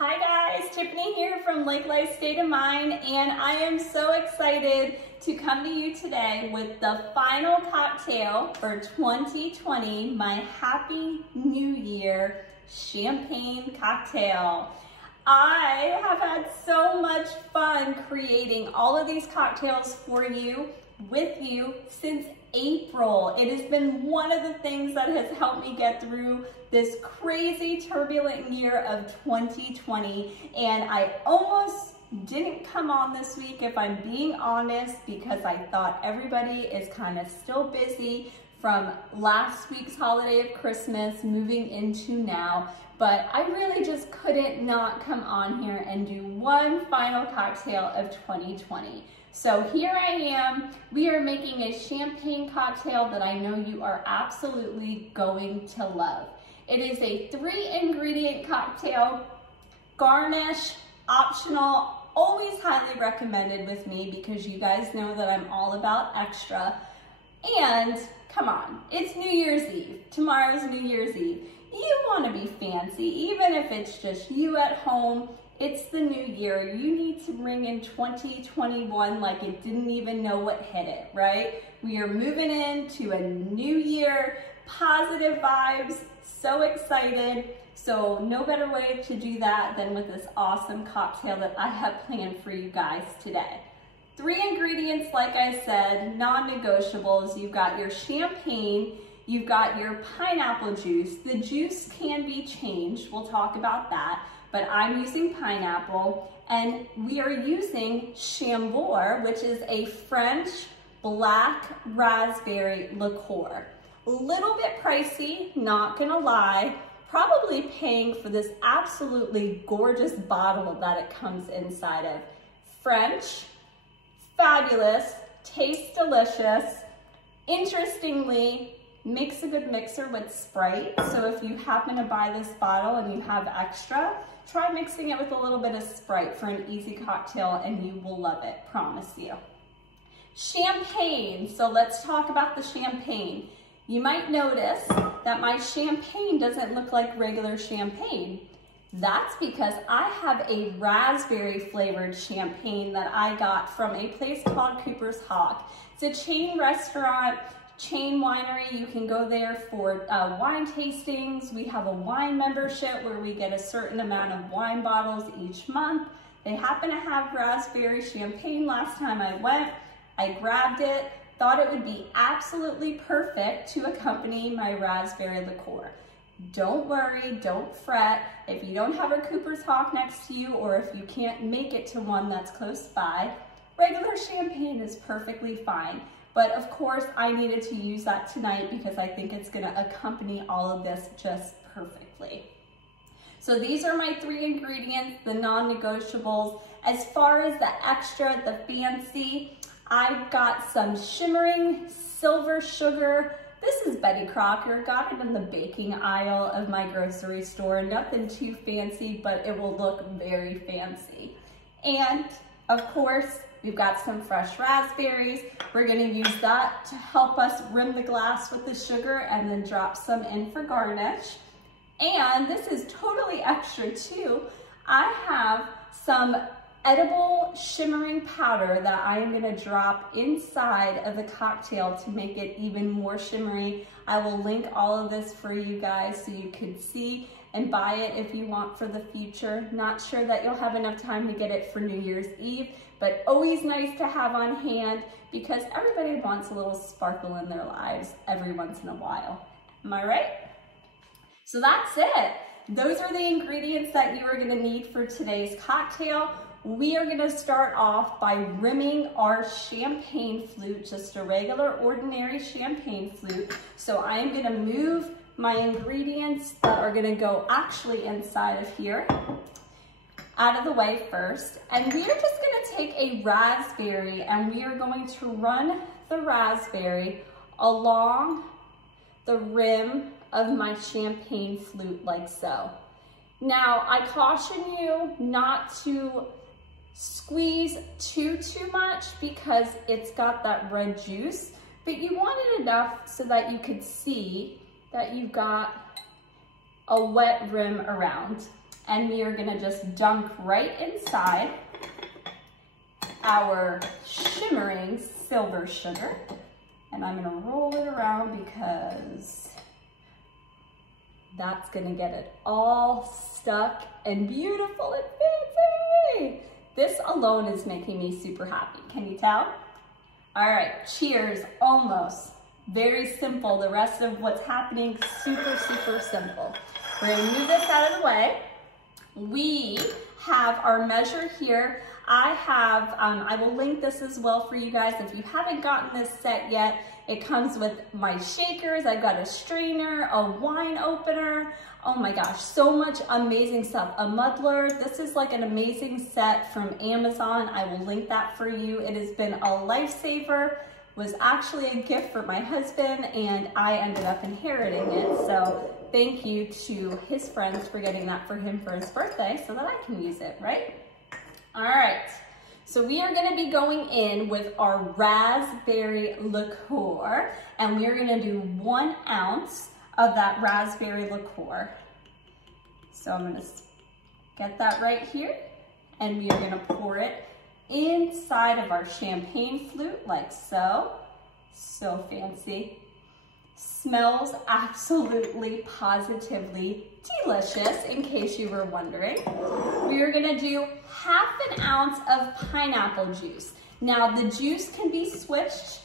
Hi guys, Tiffany here from Lake Life State of Mind, and I am so excited to come to you today with the final cocktail for 2020, my Happy New Year champagne cocktail. I have had so much fun creating all of these cocktails for you, with you, since April. It has been one of the things that has helped me get through this crazy turbulent year of 2020, and I almost didn't come on this week, if I'm being honest, because I thought everybody is kind of still busy from last week's holiday of Christmas moving into now, but I really just couldn't not come on here and do one final cocktail of 2020. So here I am. We are making a champagne cocktail that I know you are absolutely going to love. It is a 3-ingredient cocktail, garnish, optional, always highly recommended with me because you guys know that I'm all about extra. And come on, it's New Year's Eve. Tomorrow's New Year's Eve. You want to be fancy, even if it's just you at home. It's the new year. You need to bring in 2021 like it didn't even know what hit it, right? We are moving into a new year, positive vibes, so excited. So no better way to do that than with this awesome cocktail that I have planned for you guys today. 3 ingredients, like I said, non-negotiables. You've got your champagne, you've got your pineapple juice. The juice can be changed. We'll talk about that. But I'm using pineapple, and we are using Chambord, which is a French black raspberry liqueur. A little bit pricey, not gonna lie, probably paying for this absolutely gorgeous bottle that it comes inside of. French, fabulous, tastes delicious. Interestingly, makes a good mixer with Sprite. So if you happen to buy this bottle and you have extra, try mixing it with a little bit of Sprite for an easy cocktail and you will love it, promise you. Champagne, so let's talk about the champagne. You might notice that my champagne doesn't look like regular champagne. That's because I have a raspberry flavored champagne that I got from a place called Cooper's Hawk. It's a chain restaurant, chain winery. You can go there for wine tastings. We have a wine membership where we get a certain amount of wine bottles each month. They happen to have raspberry champagne last time I went. I grabbed it, thought it would be absolutely perfect to accompany my raspberry liqueur. Don't worry, don't fret. If you don't have a Cooper's Hawk next to you, or if you can't make it to one that's close by, regular champagne is perfectly fine. But of course, I needed to use that tonight because I think it's gonna accompany all of this just perfectly. So these are my 3 ingredients, the non-negotiables. As far as the extra, the fancy, I've got some shimmering silver sugar. This is Betty Crocker, got it in the baking aisle of my grocery store. Nothing too fancy, but it will look very fancy. And of course, we've got some fresh raspberries. We're gonna use that to help us rim the glass with the sugar and then drop some in for garnish. And this is totally extra too. I have some edible shimmering powder that I am gonna drop inside of the cocktail to make it even more shimmery. I will link all of this for you guys so you can see and buy it if you want for the future. Not sure that you'll have enough time to get it for New Year's Eve, but always nice to have on hand because everybody wants a little sparkle in their lives every once in a while. Am I right? So that's it. Those are the ingredients that you are gonna need for today's cocktail. We are gonna start off by rimming our champagne flute, just a regular ordinary champagne flute. So I am gonna move my ingredients that are gonna go actually inside of here out of the way first. And we are just gonna take a raspberry and we are going to run the raspberry along the rim of my champagne flute like so. Now, I caution you not to squeeze too much because it's got that red juice, but you want it enough so that you could see that you've got a wet rim around. And we are gonna just dunk right inside our shimmering silver sugar. And I'm gonna roll it around because that's gonna get it all stuck and beautiful and fancy. This alone is making me super happy. Can you tell? All right, cheers, almost. Very simple. The rest of what's happening, super, super simple. We're gonna move this out of the way. We have our measure here. I will link this as well for you guys. If you haven't gotten this set yet, it comes with my shakers. I've got a strainer, a wine opener. Oh my gosh, so much amazing stuff. A muddler. This is like an amazing set from Amazon. I will link that for you. It has been a lifesaver. Was actually a gift for my husband and I ended up inheriting it. So thank you to his friends for getting that for him for his birthday so that I can use it, right? All right, so we are gonna be going in with our raspberry liqueur and we are gonna do 1 ounce of that raspberry liqueur. So I'm gonna get that right here and we are gonna pour it inside of our champagne flute like so. So fancy. Smells absolutely, positively delicious, in case you were wondering. We are gonna do 1/2 ounce of pineapple juice. Now the juice can be switched.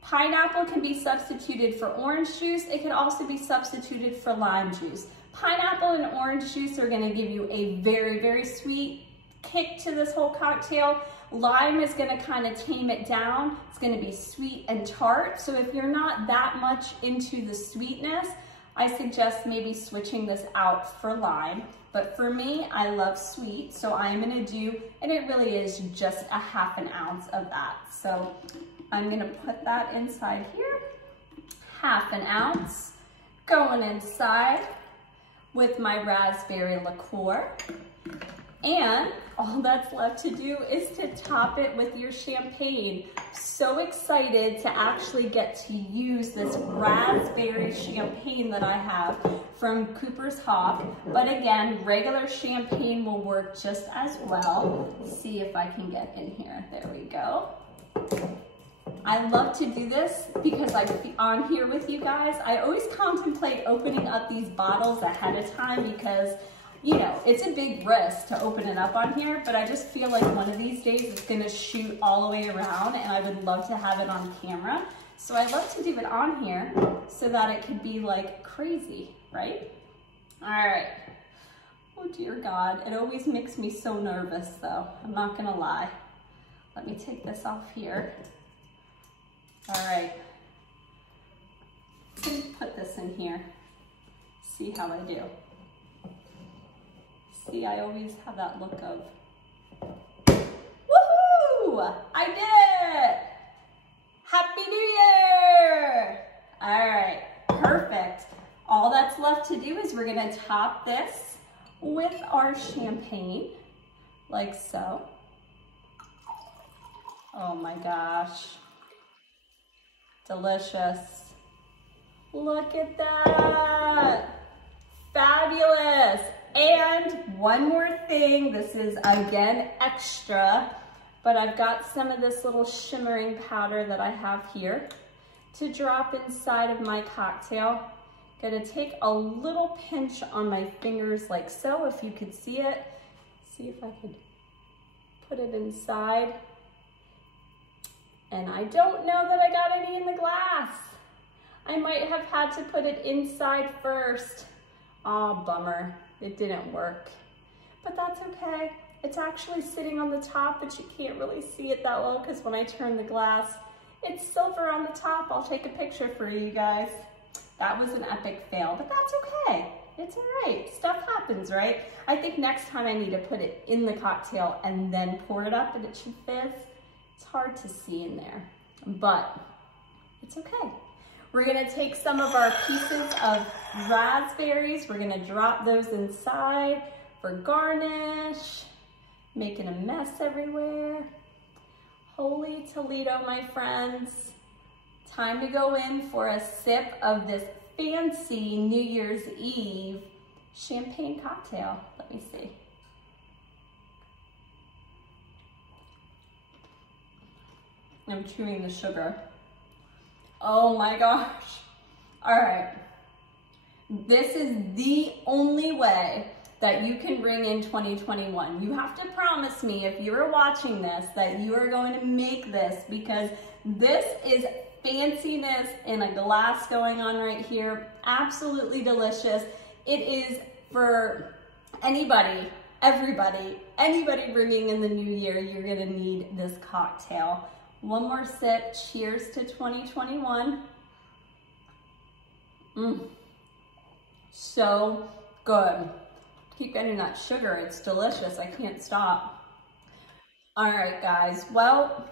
Pineapple can be substituted for orange juice. It can also be substituted for lime juice. Pineapple and orange juice are gonna give you a very, very sweet kick to this whole cocktail. Lime is gonna kind of tame it down. It's gonna be sweet and tart. So if you're not that much into the sweetness, I suggest maybe switching this out for lime. But for me, I love sweet, so I'm gonna do, and it really is just 1/2 ounce of that. So I'm gonna put that inside here, 1/2 ounce, going inside with my raspberry liqueur. And all that's left to do is to top it with your champagne. So excited to actually get to use this raspberry champagne that I have from Cooper's Hawk. But again, regular champagne will work just as well. Let's see if I can get in here. There we go. I love to do this because on here with you guys, I always contemplate opening up these bottles ahead of time because you know, it's a big risk to open it up on here, but I just feel like one of these days it's gonna shoot all the way around and I would love to have it on camera. So I love to do it on here so that it could be like crazy, right? All right. Oh dear God, it always makes me so nervous though, I'm not gonna lie. Let me take this off here. All right. Let me put this in here, see how I do. See, I always have that look of, woohoo! I did it! Happy New Year! All right, perfect. All that's left to do is we're gonna top this with our champagne, like so. Oh my gosh, delicious. Look at that, fabulous. And one more thing, this is again extra, but I've got some of this little shimmering powder that I have here to drop inside of my cocktail. Gonna take a little pinch on my fingers like so, if you could see it. See if I could put it inside. And I don't know that I got any in the glass. I might have had to put it inside first. Aw, bummer. It didn't work, but that's okay. It's actually sitting on the top, but you can't really see it that well because when I turn the glass, it's silver on the top. I'll take a picture for you guys. That was an epic fail, but that's okay. It's all right, stuff happens, right? I think next time I need to put it in the cocktail and then pour it up and it should fizz. It's hard to see in there, but it's okay. We're gonna take some of our pieces of raspberries. We're gonna drop those inside for garnish, making a mess everywhere. Holy Toledo, my friends. Time to go in for a sip of this fancy New Year's Eve champagne cocktail. Let me see. I'm chewing the sugar. Oh my gosh. All right. This is the only way that you can bring in 2021. You have to promise me, if you're watching this, that you are going to make this, because this is fanciness in a glass going on right here. Absolutely delicious. It is for anybody, everybody, anybody bringing in the new year. You're gonna need this cocktail. One more sip. Cheers to 2021. So good. Keep getting that sugar. It's delicious. I can't stop. All right, guys. Well,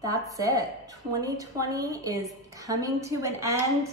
that's it. 2020 is coming to an end.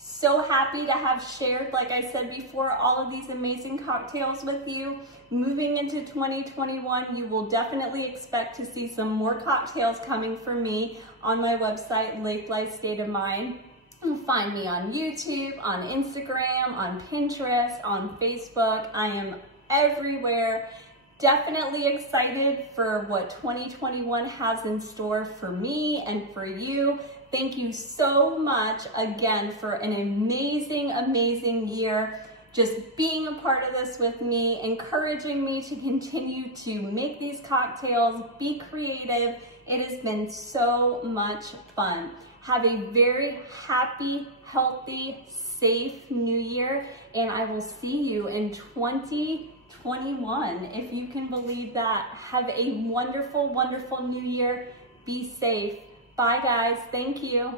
So happy to have shared, like I said before, all of these amazing cocktails with you. Moving into 2021, you will definitely expect to see some more cocktails coming from me on my website, Lake Life State of Mind. You can find me on YouTube, on Instagram, on Pinterest, on Facebook. I am everywhere. Definitely excited for what 2021 has in store for me and for you. Thank you so much again for an amazing, amazing year. Just being a part of this with me, encouraging me to continue to make these cocktails, be creative. It has been so much fun. Have a very happy, healthy, safe new year, and I will see you in 2021, if you can believe that. Have a wonderful, wonderful new year. Be safe. Bye, guys. Thank you.